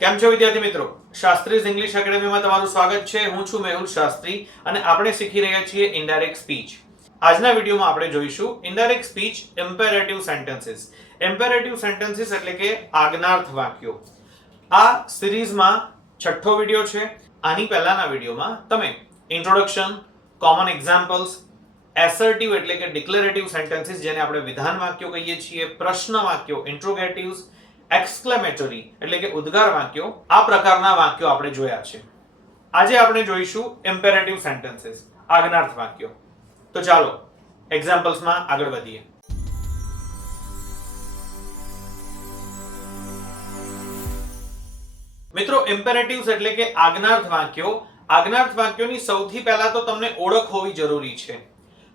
કેમ છો વિદ્યાર્થી મિત્રો? શાસ્ત્રીઝ ઇંગ્લિશ એકેડેમીમાં તમારું સ્વાગત છે. હું છું મેહુલ શાસ્ત્રી અને આપણે શીખી રહ્યા છીએ ઇનડાયરેક્ટ સ્પીચ. આજના વિડિયોમાં આપણે જોઈશું indirect speech imperative sentences. Imperative sentences એટલે કે આજ્ઞાર્થ વાક્યો. આ સિરીઝમાં છઠ્ઠો વિડિયો છે. આની પહેલાના વિડિયોમાં તમે ઇન્ટ્રોડક્શન, કોમન એક્ઝામ્પલ્સ, એસર્ટિવ એટલે કે ડિક્લેરેટિવ સેન્ટેન્સીસ જેને આપણે વિધાન વાક્યો કહીએ છીએ, પ્રશ્ન વાક્યો ઇન્ટ્રોગેટિવ્સ, એક્સક્લેમેટરી એટલે કે ઉદ્ગાર વાક્યો, આ પ્રકારના વાક્યો આપણે જોયા છે. આજે આપણે જોઈશું ઇમ્પેરેટિવ સેન્ટેન્સીસ, આજ્ઞાર્થ વાક્યો. તો ચાલો એક્ઝામ્પલ્સમાં આગળ વધીએ. મિત્રો, ઇમ્પેરેટિવ્સ એટલે કે આજ્ઞાર્થ વાક્યો. આજ્ઞાર્થ વાક્યોની સૌથી પહેલા તો તમને ઓળખ હોવી જરૂરી છે.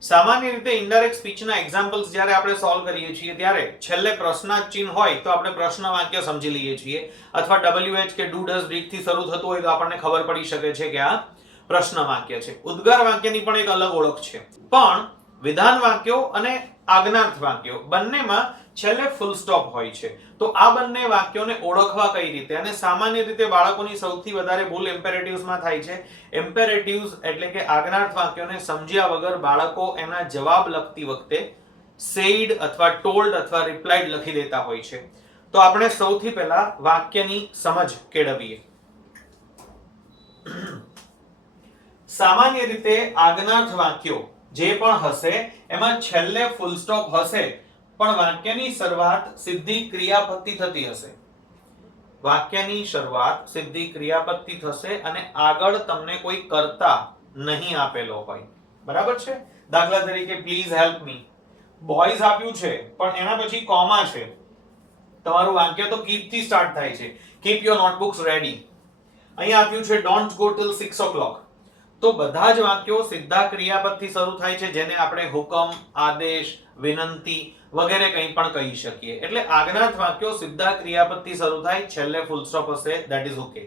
સામાન્ય રીતે ઇનડાયરેક્ટ સ્પીચના એક્ઝામ્પલ્સ જ્યારે આપણે સોલ્વ કરીએ છીએ ત્યારે છેલ્લે પ્રશ્નાર્થ ચિહ્ન હોય તો આપણે પ્રશ્ન વાક્ય સમજી લઈએ છીએ, અથવા WH કે ડુ ડઝ ડીડ થી શરૂ થતું હોય તો આપણને ખબર પડી શકે છે કે આ પ્રશ્ન વાક્ય છે. ઉદ્ગાર વાક્યની પણ એક અલગ ઓળખ છે. પણ વિધાન વાક્યો અને આજ્ઞાર્થ વાક્યો બંનેમાં છેલ્લે ફૂલ સ્ટોપ હોય છે. તો આ બંને વાક્યોને ઓળખવા કઈ રીતે? અને સામાન્ય રીતે બાળકોની સૌથી વધારે ભૂલ ઇમ્પેરેટિવ્સમાં થાય છે. ઇમ્પેરેટિવ્સ એટલે કે આજ્ઞાર્થ વાક્યોને સમજ્યા વગર બાળકો એના જવાબ લખતી વખતે સેડ અથવા ટોલ્ડ અથવા રિપ્લાઇડ લખી દેતા હોય છે. તો આપણે સૌથી પહેલા વાક્યની સમજ કેળવીએ. સામાન્ય રીતે આજ્ઞાર્થ વાક્યો જે પણ હશે એમાં છેલ્લે ફૂલ સ્ટોપ હશે, પણ વાક્યની શરૂઆત સીધી ક્રિયાપદથી થતી હશે. વાક્યની શરૂઆત સીધી ક્રિયાપદથી થશે અને આગળ તમને કોઈ કર્તા નહીં આપેલો હોય. બરાબર છે? દાખલા તરીકે પ્લીઝ હેલ્પ મી, બોયઝ આપ્યું છે પણ એના પછી કોમા છે. તમારું વાક્ય તો કીપ થી સ્ટાર્ટ થાય છે, કીપ યોર નોટબુક્સ રેડી. અહીંયા આપ્યું છે ડોન્ટ ગો ટિલ 6 o'clock. તો બધા જ વાક્યો સીધા ક્રિયાપદથી શરૂ થાય છે, જેને આપણે હુકમ, આદેશ, વિનંતી વગેરે કંઈ પણ કહી શકીએ. એટલે આજ્ઞાર્થ વાક્યો સીધા ક્રિયાપદથી શરૂ થાય, છેલ્લે ફૂલ સ્ટોપ હશે, ધેટ ઇઝ ઓકે.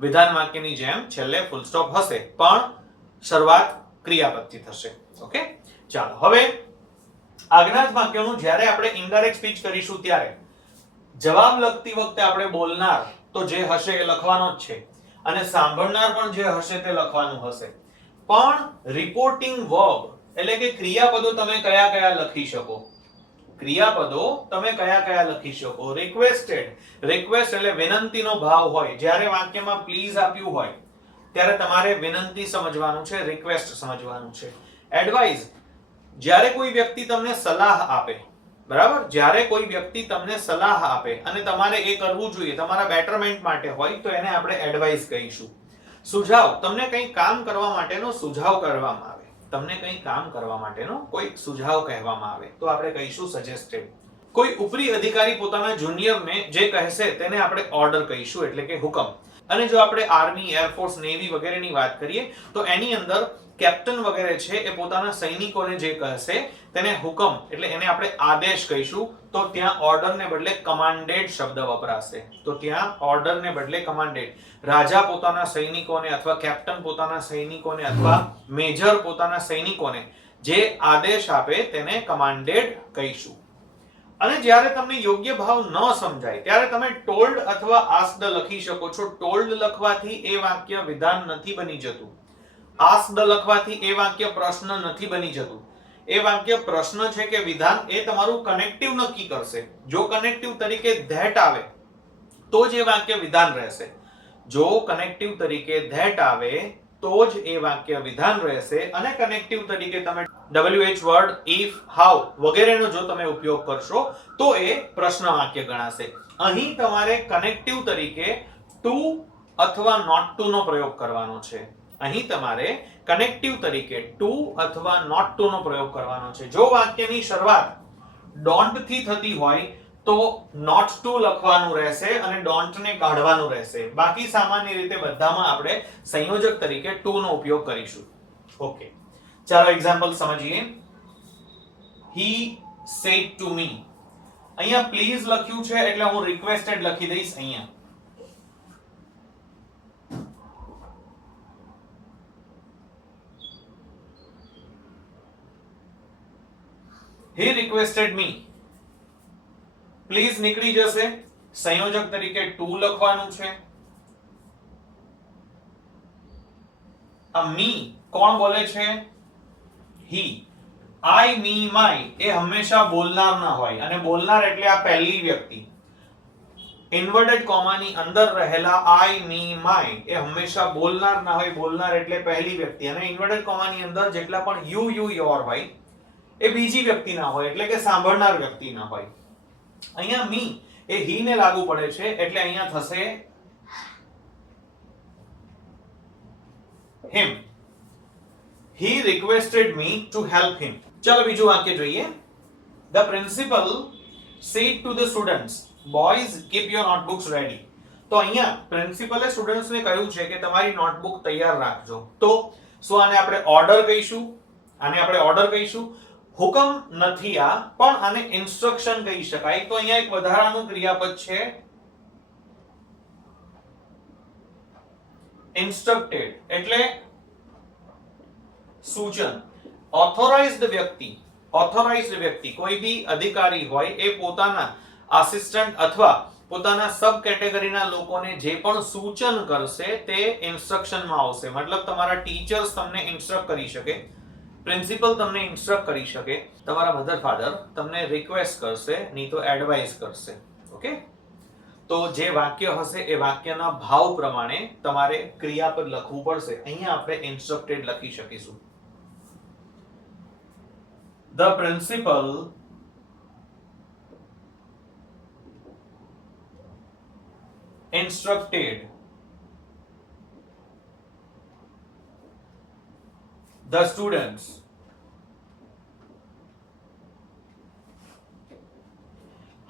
વિધાન વાક્યની જેમ છેલ્લે ફૂલ સ્ટોપ હશે પણ શરૂઆત ક્રિયાપદથી થશે. ઓકે, ચાલો હવે આજ્ઞાર્થ વાક્યોનું જ્યારે આપણે ઇનડાયરેક્ટ સ્પીચ કરીશું ત્યારે જવાબ લખતી વખતે આપણે બોલનાર તો જે હશે એ લખવાનો જ છે અને સાંભળનાર પણ જે હશે તે લખવાનું હશે. પણ રિપોર્ટિંગ વર્બ એટલે કે ક્રિયાપદો તમે કયા કયા લખી શકો? ક્રિયાપદો તમે કયા કયા લખી શકો? રિક્વેસ્ટેડ, રિક્વેસ્ટ એટલે વિનંતીનો ભાવ હોય. જ્યારે વાક્યમાં પ્લીઝ આપ્યું હોય ત્યારે તમારે વિનંતી સમજવાનું છે, રિક્વેસ્ટ સમજવાનું છે. એડવાઇઝ, જ્યારે કોઈ વ્યક્તિ તમને સલાહ આપે, બરાબર, જ્યારે કોઈ વ્યક્તિ તમને સલાહ આપે અને તમારે એ કરવું જોઈએ, તમારા બેટરમેન્ટ માટે હોય તો એને આપણે એડવાઇસ કહીશું. સુઝાવ, તમને કંઈ કામ કરવા માટેનો સુઝાવ કરવામાં આવે, તમને કંઈ કામ કરવા માટેનો કોઈ સુઝાવ કહેવામાં આવે તો આપણે કહીશું સજેસ્ટેડ. કોઈ ઉપરી અધિકારી પોતાના જુનિયરને જે કહેશે તેને આપણે ઓર્ડર કહીશું એટલે કે હુકમ. અને જો આપણે આર્મી, એરફોર્સ, નેવી વગેરેની વાત કરીએ તો એની અંદર કેપ્ટન વગેરે છે એ પોતાના સૈનિકોને જે કહેશે તેને હુકમ એટલે એને આપણે આદેશ કહીશું. તો ત્યાં ઓર્ડરને બદલે કમાન્ડેડ શબ્દ વપરાશે. તો ત્યાં ઓર્ડરને બદલે કમાન્ડેડ. રાજા પોતાના સૈનિકોને અથવા કેપ્ટન પોતાના સૈનિકોને અથવા મેજર પોતાના સૈનિકોને જે આદેશ આપે તેને કમાન્ડેડ કહીશું. અને જ્યારે તમને યોગ્ય ભાવ ન સમજાય ત્યારે તમે ટોલ્ડ અથવા આસ્ક્ડ લખી શકો છો. ટોલ્ડ લખવાથી એ વાક્ય વિધાન નથી બની જતું. આસ્ક્ડ લખવાથી એ વાક્ય પ્રશ્ન નથી બની જતું. એ વાક્ય પ્રશ્ન છે કે વિધાન એ તમારું કનેક્ટિવ નક્કી કરશે. જો કનેક્ટિવ તરીકે ધેટ આવે તો જ એ વાક્ય વિધાન રહેશે. જો કનેક્ટિવ તરીકે ધેટ આવે તો જ એ વાક્ય વિધાન રહેશે. અને કનેક્ટિવ તરીકે તમે WH વર્ડ, if, how વગેરેનો જો તમે ઉપયોગ કરશો તો એ પ્રશ્ન વાક્ય ગણાશે. અહીં તમારે કનેક્ટિવ તરીકે ટુ અથવા નોટ ટુ નો પ્રયોગ કરવાનો છે. અહીં તમારે કનેક્ટિવ તરીકે ટુ અથવા નોટ ટુ નો પ્રયોગ કરવાનો છે. જો વાક્યની શરૂઆત ડોન્ટ થી થતી હોય તો નોટ ટુ લખવાનું રહેશે અને ડોન્ટ ને કાઢવાનું રહેશે. બાકી સામાન્ય રીતે બધામાં આપણે સંયોજક તરીકે ટુ નો ઉપયોગ કરીશું. ઓકે, ચાલો એક્ઝામ્પલ સમજીએ. He said to me. અહીંયા પ્લીઝ લખ્યું છે એટલે હું રિક્વેસ્ટેડ લખી દઈશ. અહીંયા he requested me. પ્લીઝ નીકળી જશે સંયોજક તરીકે ટુ લખવાનું છે. આ મી કોણ બોલે છે? હી. આઈ, મી, માય એ હંમેશા બોલનાર ના હોય, અને બોલનાર એટલે આ પહેલી વ્યક્તિ. ઇન્વર્ટેડ કોમાની અંદર રહેલા આઈ, મી, માય એ હંમેશા બોલનાર ના હોય. બોલનાર એટલે પહેલી વ્યક્તિ, અને ઇન્વર્ટેડ કોમાની અંદર જેટલા પણ યુ, યોર હોય એ બીજી વ્યક્તિ ના હોય, એટલે કે સાંભળનાર વ્યક્તિ ના હોય. અહીંયા મી એ હી ને લાગુ પડે છે, એટલે અહીંયા થશે him. He requested me to help him. ચાલો બીજું વાક્ય જોઈએ. The principal said to the students, boys keep your notebooks ready. તો અહીંયા પ્રિન્સિપલે સ્ટુડન્ટ્સ ને કહ્યું છે કે તમારી નોટબુક તૈયાર રાખજો. તો શું આને આપણે ઓર્ડર કહીશું? આને આપણે ઓર્ડર કહીશું. હુકમ નથી આ, પણ આને ઇન્સ્ટ્રક્શન કહી શકાય. તો અહીંયા એક વધારાનું ક્રિયાપદ છે ઇન્સ્ટ્રક્ટેડ, એટલે સૂચન. ઓથોરાઇઝ્ડ વ્યક્તિ કોઈ બી અધિકારી હોય એ પોતાના આસિસ્ટન્ટ અથવા પોતાના સબ કેટેગરીના લોકોને જે પણ સૂચન કરશે તે ઇન્સ્ટ્રક્શનમાં આવશે. મતલબ તમારા ટીચર્સ તમને ઇન્સ્ટ્રક્ટ કરી શકે, પ્રિન્સિપલ તમને ઇન્સ્ટ્રક્ટ કરી શકે, તમારા મધર ફાધર તમને રિક્વેસ્ટ કરશે, નહીં તો એડવાઇસ કરશે. ઓકે, તો જે વાક્ય હશે એ વાક્યના ભાવ પ્રમાણે તમારે ક્રિયાપદ લખવું પડશે. અહીંયા આપણે ઇન્સ્ટ્રક્ટેડ લખી શકીશું. The principal instructed the students.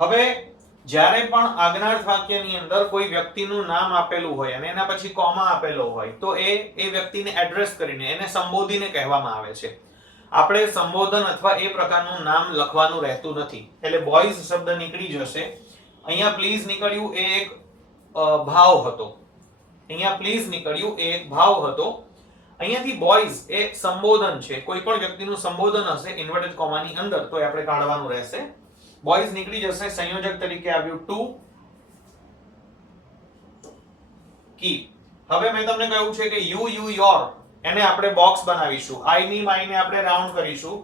હવે જ્યારે પણ આજ્ઞાર્થ વાક્યની અંદર કોઈ વ્યક્તિનું નામ આપેલું હોય અને એના પછી કોમા આપેલો હોય, તો એ વ્યક્તિને એડ્રેસ કરીને એને સંબોધીને કહેવામાં આવે છે. આપણે સંબોધન અથવા એ પ્રકારનું નામ લખવાનું રહેતું નથી. એટલે બોયઝ શબ્દ નીકળી જશે. અહીંયા પ્લીઝ નીકળ્યું એ એક ભાવ હતો. અહીંયાથી બોયઝ એ સંબોધન છે. કોઈ પણ વ્યક્તિનું સંબોધન હશે ઇન્વર્ટેડ કોમાની અંદર તો આપણે કાઢવાનું રહેશે. બોયઝ નીકળી જશે. સંયોજક તરીકે આવ્યું ટુ. કીપ. હવે મેં તમને કહ્યું છે કે યુ, યોર એને આપણે બોક્સ બનાવીશું. આઈ, મી, માય ને આપણે રાઉન્ડ કરીશું.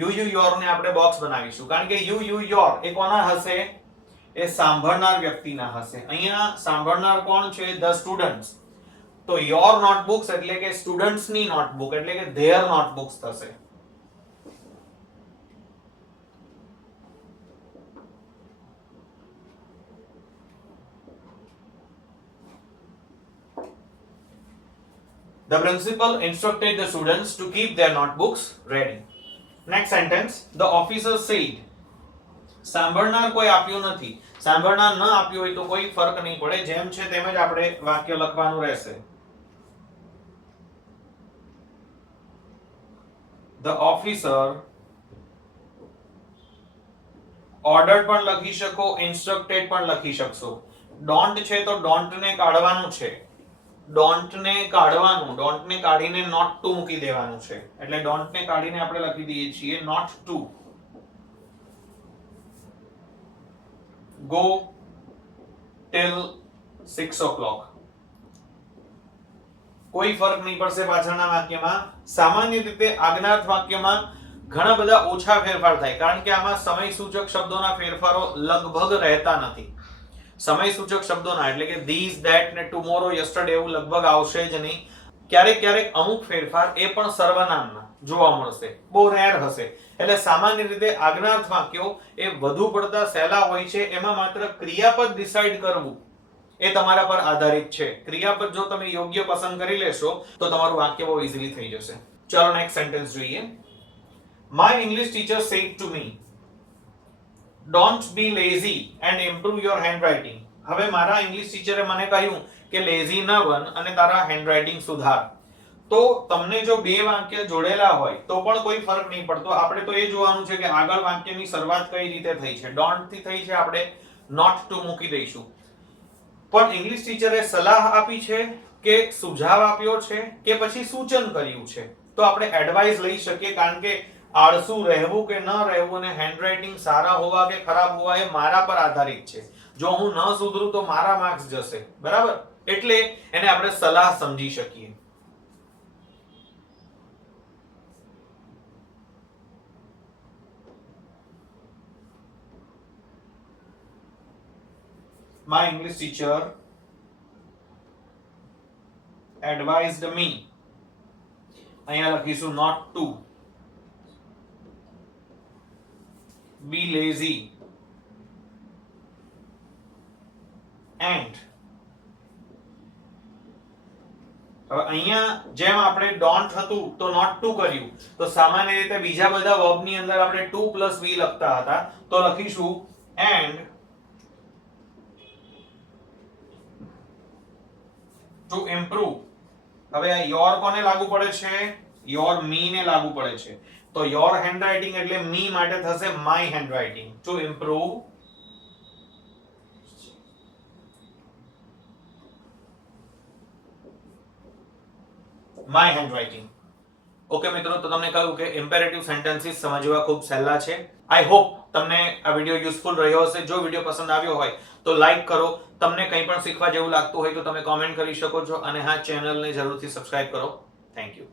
યુ, યોર ને આપણે બોક્સ બનાવીશું. કારણ કે યુ, યોર એ કોના હશે? એ સાંભળનાર વ્યક્તિના હશે. અહીંયા સાંભળનાર કોણ છે? The students. તો યોર નોટબુક્સ એટલે કે સ્ટુડન્ટ્સની નોટબુક એટલે કે ધેર નોટબુક્સ થશે. The principal instructed the students to keep their notebooks ready. Next sentence, the officer said. સાંભળનાર કોઈ આપ્યું નથી. સાંભળનાર ન આપ્યું હોય તો કોઈ ફરક નહીં પડે, જેમ છે તેમ જ આપણે વાક્ય લખવાનું રહેશે. The officer ordered પણ લખી શકો, instructed પણ લખી શકશો. don't છે તો don't ને કાઢવાનું છે. ડોન્ટ ને કાઢીને નોટ ટુ મૂકી દેવાનું છે. એટલે ડોન્ટ ને કાઢીને આપણે લખી દઈએ છીએ not two. Go till 6 o'clock. કોઈ ફરક નહીં પડશે પાછળના વાક્યમાં. સામાન્ય રીતે આજ્ઞાર્થ વાક્યમાં ઘણા બધા ઓછા ફેરફાર થાય, કારણ કે આમાં સમય સૂચક શબ્દોના ફેરફારો લગભગ રહેતા નથી. સમય સૂચક શબ્દોના એટલે કે ધીસ, ધેટ ને ટુમોરો, યસ્ટરડે એવું લગભગ આવશે જ નહીં. ક્યારેક અમુક ફેરફાર એ પણ સર્વનામના જોવા મળશે, બહુ રેર હશે. એટલે સામાન્ય રીતે આજ્ઞાર્થ વાક્યો એ વધુ પડતા સહેલા હોય છે. એમાં માત્ર ક્રિયાપદ ડિસાઈડ કરવું એ તમારા પર આધારિત છે. ક્રિયાપદ જો તમે યોગ્ય પસંદ કરી લેશો તો તમારું વાક્ય બહુ ઈઝીલી થઈ જશે. ચાલો નેક્સ્ટ સેન્ટેન્સ જોઈએ. My English teacher said to me, don't be lazy and improve your handwriting. હવે મારા ઇંગ્લિશ ટીચરે મને કહ્યું કે લેઝી ન બન અને તારા હેન્ડરાઇટિંગ સુધાર. તો તમને જો બે વાક્ય જોડેલા હોય તો પણ કોઈ ફરક નહીં પડતો. આપણે તો એ જોવાનું છે કે આગળ વાક્યની શરૂઆત કઈ રીતે થઈ છે. ડોન્ટ થી થઈ છે, આપણે નોટ ટુ મૂકી દઈશું. પણ ઇંગ્લિશ ટીચરે સલાહ આપી છે કે સુઝાવ આપ્યો છે કે પછી સૂચન કર્યું છે, તો આપણે એડવાઇસ લઈ શકીએ. કારણ કે આળસુ રહેવું કે ન રહેવું અને હેન્ડરાઇટિંગ સારા હોવા કે ખરાબ હોવા એ મારા પર આધારિત છે. જો હું ન સુધરું તો મારા માર્ક્સ જશે, બરાબર? એટલે એને આપણે સલાહ સમજી શકીએ. My English teacher advised me, અહીંયા લખીશું not to be lazy and હવે અહીંયા જેમ આપણે don't હતું તો not to કર્યું, તો સામાન્ય રીતે બીજા બધા વર્બ ની અંદર આપણે to plus be લખતા હતા, તો લખીશું and to improve. હવે આ your કોને લાગુ પડે છે? your me ને લાગુ પડે છે. તો your handwriting એટલે me માટે થશે my handwriting. to improve my handwriting. Okay મિત્રો, તો તમને કહ્યું કે ઇમ્પેરેટિવ સેન્ટેન્સીસ સમજવા ખૂબ સહેલા છે. આઈ હોપ તમને આ વિડિયો યુઝફુલ રહ્યો હશે. જો વિડિયો પસંદ આવ્યો હોય તો લાઈક કરો. તમને કંઈ પણ શીખવા જેવું લાગતું હોય તો તમે કોમેન્ટ કરી શકો છો, અને હા, ચેનલને જરૂરથી સબસ્ક્રાઇબ કરો. Thank you.